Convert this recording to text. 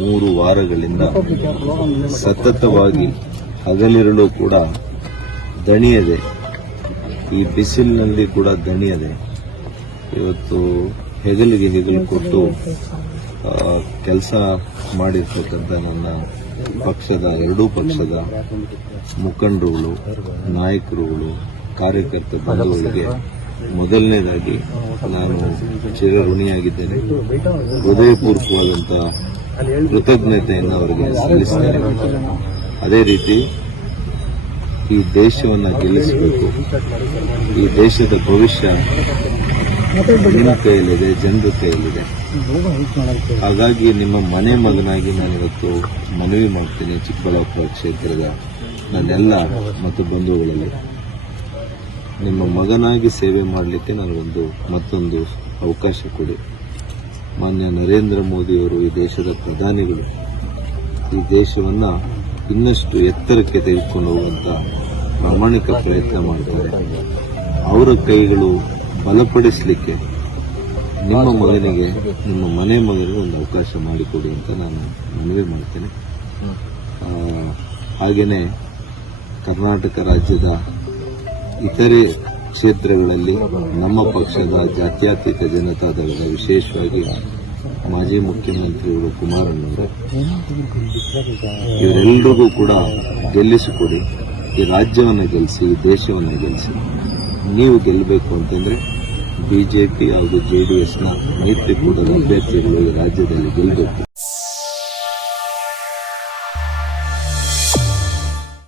3 ವಾರಗಳಿಂದ ಸತತವಾಗಿ ಹಗಲಿರುಳು ಕೂಡ ದಣಿಯದೆ, ಈ ಬಿಸಿಲಿನಲ್ಲಿ ಕೂಡ ದಣಿಯದೆ ಇವತ್ತು ಹೆಗಲಿಗೆ ಹೆಗಲು ಕೊಟ್ಟು ಕೆಲಸ ಮಾಡಿರ್ತಕ್ಕಂಥ ನನ್ನ ಪಕ್ಷದ ಎರಡೂ ಪಕ್ಷದ ಮುಖಂಡರುಗಳು, ನಾಯಕರುಗಳು, ಕಾರ್ಯಕರ್ತ ಬಂಧುಗಳಿಗೆ ಮೊದಲನೇದಾಗಿ ನಾನು ಚಿರಋಣಿಯಾಗಿದ್ದೇನೆ. ಹೃದಯಪೂರ್ವಕವಾದಂತಹ ಕೃತಜ್ಞತೆಯನ್ನು ಅವರಿಗೆ ಸಲ್ಲಿಸ್ತೇನೆ. ಅದೇ ರೀತಿ ಈ ದೇಶವನ್ನು ಗೆಲ್ಲಿಸಬೇಕು. ಈ ದೇಶದ ಭವಿಷ್ಯ ನಿಮ್ಮ ಕೈಯಲ್ಲಿದೆ, ಜನರ ಕೈಯಲ್ಲಿದೆ. ಹಾಗಾಗಿ ನಿಮ್ಮ ಮನೆ ಮಗನಾಗಿ ನಾನಿವತ್ತು ಮನವಿ ಮಾಡ್ತೀನಿ. ಚಿಕ್ಕಬಳ್ಳಾಪುರ ಕ್ಷೇತ್ರದ ನನ್ನೆಲ್ಲ ಮತ್ತು ಬಂಧುಗಳಲ್ಲಿ ನಿಮ್ಮ ಮಗನಾಗಿ ಸೇವೆ ಮಾಡಲಿಕ್ಕೆ ನನಗೊಂದು ಮತ್ತೊಂದು ಅವಕಾಶ ಕೊಡಿ. ಮಾನ್ಯ ನರೇಂದ್ರ ಮೋದಿಯವರು ಈ ದೇಶದ ಪ್ರಧಾನಿಗಳು. ಈ ದೇಶವನ್ನು ಇನ್ನಷ್ಟು ಎತ್ತರಕ್ಕೆ ತೆಗೆದುಕೊಂಡು ಹೋಗುವಂತ ಪ್ರಾಮಾಣಿಕ ಪ್ರಯತ್ನ ಮಾಡ್ತಾರೆ. ಅವರ ಕೈಗಳು ಬಲಪಡಿಸಲಿಕ್ಕೆ ನಿಮ್ಮ ಮಗನಿಗೆ, ನಿಮ್ಮ ಮನೆ ಮಗನಿಗೆ ಒಂದು ಅವಕಾಶ ಮಾಡಿಕೊಡಿ ಅಂತ ನಾನು ಮನವಿ ಮಾಡ್ತೇನೆ. ಹಾಗೆಯೇ ಕರ್ನಾಟಕ ರಾಜ್ಯದ ಇತರೆ ಕ್ಷೇತ್ರಗಳಲ್ಲಿ ನಮ್ಮ ಪಕ್ಷದ ಜಾತ್ಯತೀತ ಜನತಾದಳದ, ವಿಶೇಷವಾಗಿ ಮಾಜಿ ಮುಖ್ಯಮಂತ್ರಿಗಳು ಕುಮಾರಣ್ಣವರು, ಇವರೆಲ್ಲರಿಗೂ ಕೂಡ ಗೆಲ್ಲಿಸಿಕೊಡಿ. ಈ ರಾಜ್ಯವನ್ನು ಗೆಲ್ಲಿಸಿ, ಈ ದೇಶವನ್ನು ಗೆಲ್ಲಿಸಿ. ನೀವು ಗೆಲ್ಲಬೇಕು ಅಂತಂದ್ರೆ ಬಿಜೆಪಿ ಹಾಗೂ ಜೆಡಿಎಸ್ನ ಮೈತ್ರಿಕೂಟದ ಅಭ್ಯರ್ಥಿಗಳು ಈ ರಾಜ್ಯದಲ್ಲಿ ಗೆಲ್ಲಬೇಕು.